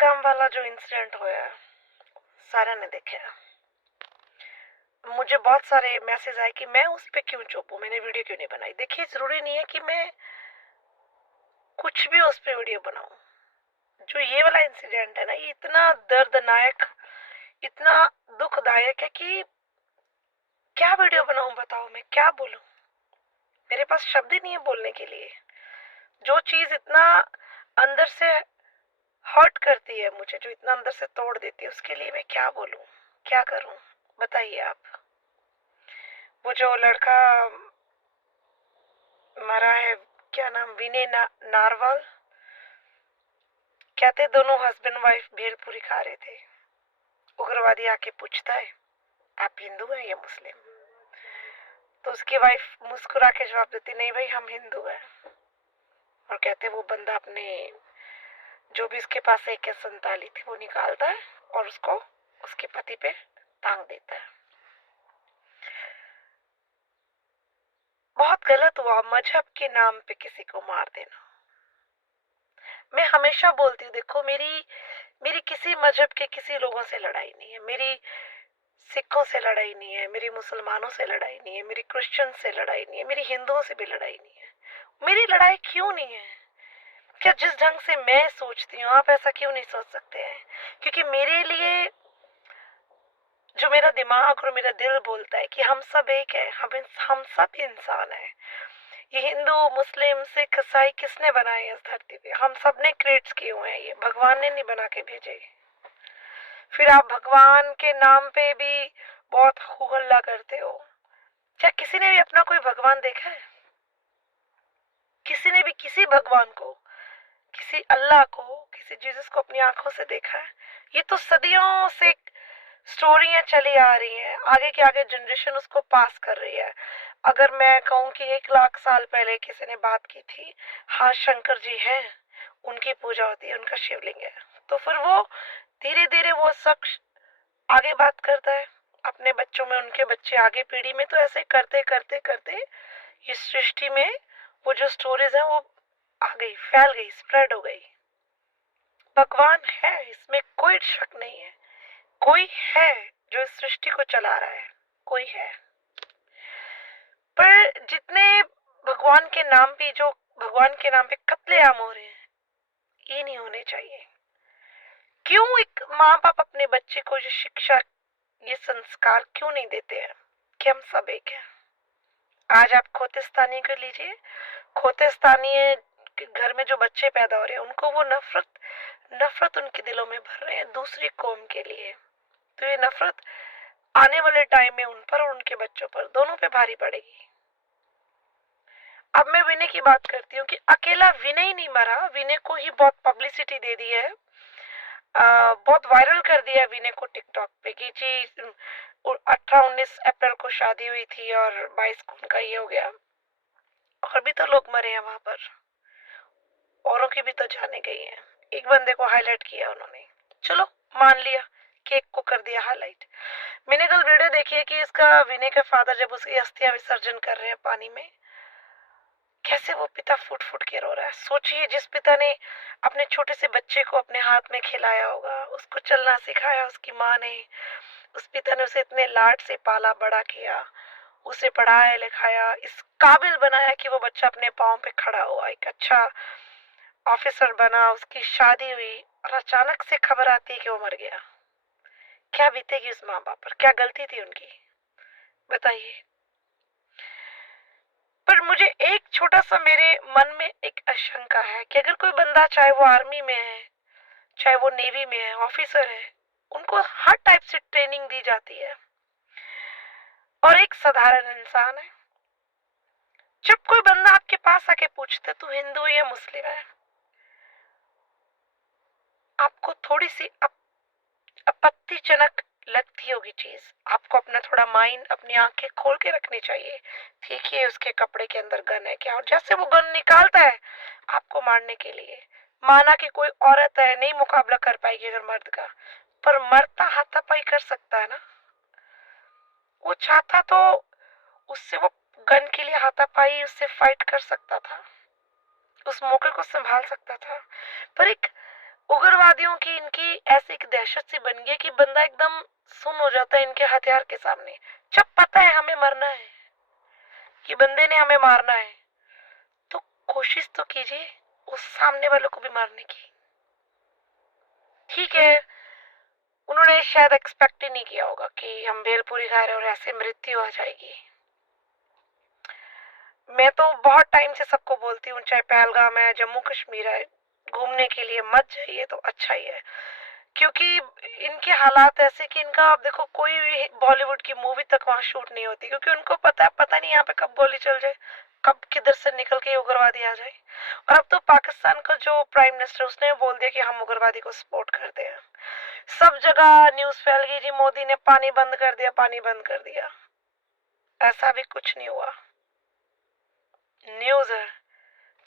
पहलगाम वाला जो इंसिडेंट होया सारा ने देखा। मुझे बहुत सारे मैसेज आए कि मैं उस पे क्यों चुप हूँ, मैंने वीडियो क्यों नहीं बनाई। देखिए, जरूरी नहीं है कि मैं कुछ भी उस पे वीडियो बनाऊं। जो ये वाला इंसिडेंट है ना, ये इतना दर्दनाक, इतना दुखदायक है कि क्या वीडियो बनाऊं, बताओ मैं क्या बोलूं। मेरे पास शब्द ही नहीं है बोलने के लिए। जो चीज इतना अंदर से हर्ट करती है मुझे, जो इतना अंदर से तोड़ देती है, उसके लिए मैं क्या बोलूं, क्या करूं, बताइए आप। वो जो लड़का मरा है, क्या नाम, विनय नारवाल, कहते दोनों हस्बैंड वाइफ भेलपुरी खा रहे थे। उग्रवादी आके पूछता है, आप हिंदू हैं या मुस्लिम? तो उसकी वाइफ मुस्कुरा के जवाब देती, नहीं भाई, हम हिंदू हैं। और कहते वो बंदा अपने जो भी उसके पास एक संताली थी वो निकालता है और उसको उसके पति पे टांग देता है। बहुत गलत हुआ मजहब के नाम पे किसी को मार देना। मैं हमेशा बोलती हूँ, देखो, मेरी किसी मजहब के किसी लोगों से लड़ाई नहीं है। मेरी सिखों से लड़ाई नहीं है, मेरी मुसलमानों से लड़ाई नहीं है, मेरी क्रिश्चियन से लड़ाई नहीं है, मेरी हिंदुओं से भी लड़ाई नहीं है। मेरी लड़ाई क्यों नहीं है? क्या जिस ढंग से मैं सोचती हूँ आप ऐसा क्यों नहीं सोच सकते हैं? क्योंकि मेरे लिए जो मेरा दिमाग और मेरा दिल बोलता है कि हम सब एक है, हम सब इंसान हैं। ये हिंदू, मुस्लिम, सिख, ईसाई किसने बनाए इस धरती पे? हम सब ने क्रिएट्स किए हुए हैं, ये भगवान ने नहीं बना के भेजे। फिर आप भगवान के नाम पे भी बहुत हो हल्ला करते हो। क्या किसी ने भी अपना कोई भगवान देखा है? किसी ने भी किसी भगवान को, किसी अल्लाह को, किसी जीसस को अपनी आंखों से देखा है? ये तो सदियों से स्टोरियां चली आ रही हैं, आगे के आगे जनरेशन उसको पास कर रही है। अगर मैं कहूँ कि 1 लाख साल पहले किसी ने बात की थी, हाँ शंकर जी हैं, उनकी पूजा होती है, उनका शिवलिंग है, तो फिर वो धीरे धीरे वो शख्स आगे बात करता है अपने बच्चों में, उनके बच्चे आगे पीढ़ी में, तो ऐसे करते करते करते इस सृष्टि में वो जो स्टोरीज है वो आ गई, फैल गई, स्प्रेड हो गई। भगवान है, इसमें कोई शक नहीं है। कोई है जो इस सृष्टि को चला रहा है, कोई है। पर जितने भगवान के नाम पे, जो भगवान के नाम पे कत्लेआम हो रहे हैं, ये नहीं होने चाहिए। क्यों एक माँ बाप अपने बच्चे को ये शिक्षा, ये संस्कार क्यों नहीं देते हैं कि हम सब एक हैं? आज आप खोतिस्तानी को लीजिए, खोतिस्तानी घर में जो बच्चे पैदा हो रहे हैं, उनको वो नफरत उनके दिलों में भर रहे हैं दूसरी कौम के लिए। तो ये नफरत आने वाले टाइम में उन पर और उनके बच्चों पर, दोनों पे भारी पड़ेगी। अब मैं विनय की बात करती हूँ कि अकेला विनय ही नहीं मरा, विनय को ही बहुत पब्लिसिटी दे दी है, बहुत वायरल कर दिया विनय को टिकटॉक पे कि जी 18-19 अप्रैल को शादी हुई थी और 22 को उनका ये हो गया। और भी तो लोग मरे हैं वहां पर, औरों की भी तो जाने गई हैं। एक बंदे को हाईलाइट किया उन्होंने, चलो मान लिया, केक को कर दिया हाईलाइट। मैंने कल वीडियो देखी है कि इसका विनय का फादर जब उसकी अस्थियां विसर्जन कर रहे हैं पानी में, कैसे वो पिता फूट फूट के रो रहा है। सोचिए, जिस पिता ने अपने छोटे से बच्चे को अपने हाथ में खिलाया होगा, उसको चलना सिखाया उसकी माँ ने, उस पिता ने उसे इतने लाड से पाला बड़ा किया, उसे पढ़ाया लिखाया, इस काबिल बनाया कि वो बच्चा अपने पाँव पे खड़ा हुआ, एक अच्छा ऑफिसर बना, उसकी शादी हुई, और अचानक से खबर आती है कि वो मर गया। क्या बीतेगी उस माँ बाप पर? क्या गलती थी उनकी, बताइए। पर मुझे एक छोटा सा मेरे मन में एक आशंका है कि अगर कोई बंदा, चाहे वो आर्मी में है, चाहे वो नेवी में है, ऑफिसर है, उनको हर टाइप से ट्रेनिंग दी जाती है, और एक साधारण इंसान है, जब कोई बंदा आपके पास आके पूछता तू हिंदू या मुस्लिम है, आपको थोड़ी सी आपत्तिजनक लगती होगी चीज। आपको अपना थोड़ा माइंड, अपनी आंखें खोल के रखनी चाहिए। देखिए उसके कपड़े के अंदर गन है क्या, और जैसे वो गन निकालता है आपको मारने के लिए, माना कि कोई औरत है, नहीं मुकाबला कर पाएगी अगर मर्द का, पर मरता हाथापाई कर सकता है ना। वो चाहता तो उससे वो गन के लिए हाथापाई, उससे फाइट कर सकता था, उस मौके को संभाल सकता था। पर एक उग्रवादियों की इनकी ऐसी एक दहशत सी बन गई है कि बंदा एकदम सुन हो जाता है इनके हथियार के सामने। जब पता है हमें मरना है, कि बंदे ने हमें मारना है, तो कोशिश तो कीजिए उस सामने वालों को भी मारने की। ठीक है, उन्होंने शायद एक्सपेक्ट ही नहीं किया होगा कि हम भेलपूरी खा रहे और ऐसे मृत्यु आ जाएगी। मैं तो बहुत टाइम से सबको बोलती हूँ, चाहे पहलगाम है, जम्मू कश्मीर है, घूमने के लिए मत जाइए तो अच्छा ही है, क्योंकि इनके हालात ऐसे कि इनका आप देखो कोई भी बॉलीवुड की मूवी तक वहां शूट नहीं होती, क्योंकि उनको पता है, पता नहीं यहाँ पे कब गोली चल जाए, कब किधर से निकल के उग्रवादी आ जाए। और अब तो पाकिस्तान का जो प्राइम मिनिस्टर उसने बोल दिया कि हम उग्रवादी को सपोर्ट करते हैं। सब जगह न्यूज फैल गई जी, मोदी ने पानी बंद कर दिया, पानी बंद कर दिया। ऐसा भी कुछ नहीं हुआ, न्यूज है।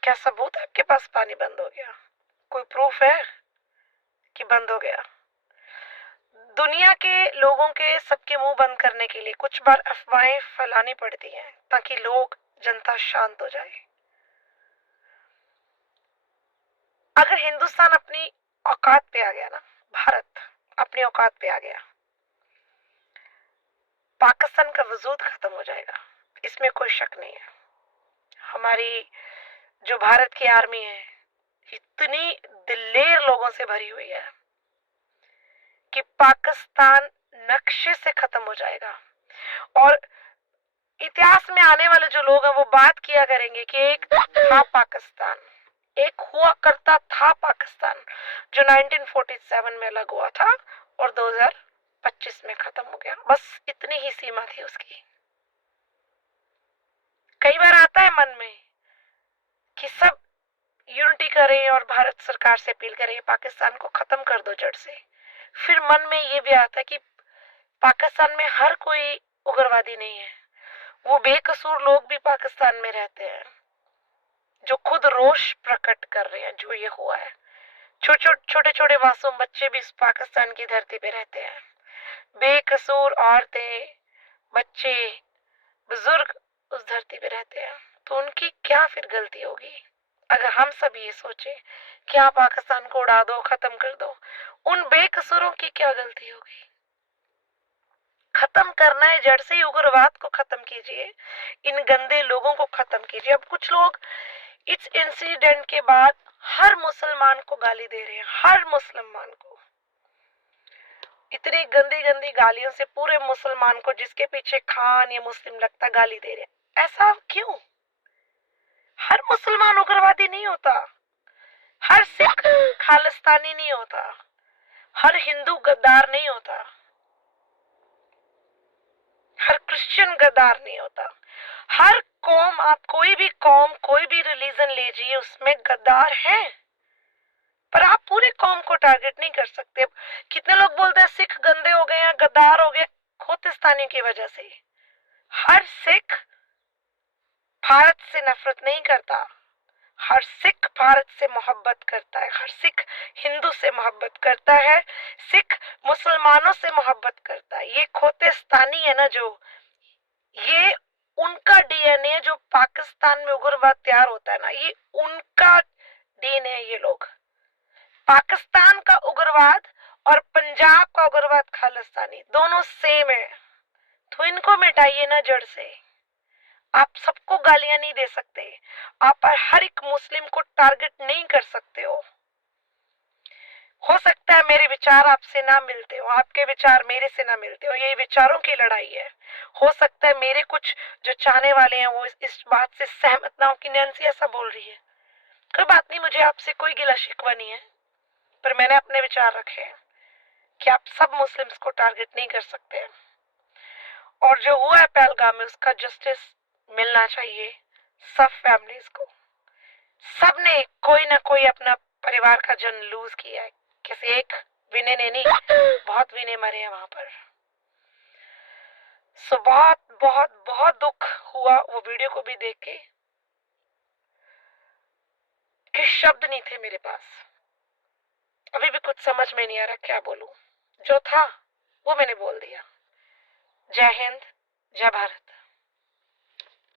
क्या सबूत है आपके पास पानी बंद हो गया? कोई प्रूफ है कि बंद हो गया? दुनिया के लोगों के सबके मुंह बंद करने के लिए कुछ बार अफवाहें फैलानी पड़ती हैं ताकि लोग, जनता शांत हो जाए। अगर हिंदुस्तान अपनी औकात पे आ गया ना, भारत अपनी औकात पे आ गया, पाकिस्तान का वजूद खत्म हो जाएगा, इसमें कोई शक नहीं है। हमारी जो भारत की आर्मी है इतनी दिलेर लोगों से भरी हुई है कि पाकिस्तान नक्शे से खत्म हो जाएगा। और इतिहास में आने वाले जो लोग हैं वो बात किया करेंगे कि एक था पाकिस्तान, एक हुआ करता था पाकिस्तान, जो 1947 में अलग हुआ था और 2025 में खत्म हो गया। बस इतनी ही सीमा थी उसकी। कई बार आता है मन में कि सब यूनिटी करें और भारत सरकार से अपील करें पाकिस्तान को खत्म कर दो जड़ से। फिर मन में ये भी आता है कि पाकिस्तान में हर कोई उग्रवादी नहीं है, वो बेकसूर लोग भी पाकिस्तान में रहते हैं जो खुद रोष प्रकट कर रहे हैं। जो ये हुआ है, छोटे छोटे मासूम बच्चे भी इस पाकिस्तान की धरती पे रहते हैं, बेकसूर औरतें, बच्चे, बुजुर्ग उस धरती पे रहते हैं। तो उनकी क्या फिर गलती होगी अगर हम सब ये सोचे कि आप पाकिस्तान को उड़ा दो, खत्म कर दो? उन बेकसूरों की क्या गलती होगी? खत्म करना है जड़ से ही, उग्रवाद को खत्म कीजिए, इन गंदे लोगों को खत्म कीजिए। अब कुछ लोग इस इंसिडेंट के बाद हर मुसलमान को गाली दे रहे हैं, हर मुसलमान को इतनी गंदी गंदी गालियों से पूरे मुसलमान को, जिसके पीछे खान या मुस्लिम लगता, गाली दे रहे हैं। ऐसा क्यों? हर मुसलमान उग्रवादी नहीं होता, हर सिख खालिस्तानी नहीं होता, हर हिंदू गद्दार नहीं होता, हर क्रिश्चियन गद्दार नहीं होता। हर कौम, आप कोई भी कौम, कोई भी रिलीजन लीजिए, उसमें गद्दार है, पर आप पूरे कौम को टारगेट नहीं कर सकते। कितने लोग बोलते हैं सिख गंदे हो गए हैं, गद्दार हो गए, खोतिस्तानी की वजह से। हर सिख भारत से नफरत नहीं करता, हर सिख भारत से मोहब्बत करता है, हर सिख हिंदू से मोहब्बत करता है, सिख मुसलमानों से मोहब्बत करता है। ये खोतिस्तानी है ना, जो ये उनका डीएनए है, जो पाकिस्तान में उग्रवाद तैयार होता है ना, ये उनका डीएनए है। ये लोग, पाकिस्तान का उग्रवाद और पंजाब का उग्रवाद खालिस्तानी दोनों सेम है। तो इनको मिटाइए ना जड़ से। आप सबको गालियां नहीं दे सकते, आप हर एक मुस्लिम को टारगेट नहीं कर सकते हो सकता है मेरे विचार आपसे ना मिलते हो, आपके विचार मेरे से ना मिलते हो, ये विचारों की लड़ाई है। हो सकता है मेरे कुछ जो चाहने वाले हैं वो इस बात से सहमत ना हो कि नैन्सी ऐसा बोल रही है। कोई बात नहीं, मुझे आपसे कोई गिला शिकवा नहीं है, पर मैंने अपने विचार रखे हैं कि आप सब मुस्लिम्स को टारगेट नहीं कर सकते। और जो हुआ है पहलगाम में, उसका जस्टिस मिलना चाहिए सब फैमिलीज को। सब ने कोई ना कोई अपना परिवार का जन लूज किया है, किसी एक विनय ने नहीं, बहुत विनय मरे हैं वहां पर। सो बहुत बहुत बहुत दुख हुआ वो वीडियो को भी देख के शब्द नहीं थे मेरे पास। अभी भी कुछ समझ में नहीं आ रहा क्या बोलूं। जो था वो मैंने बोल दिया। जय हिंद, जय भारत।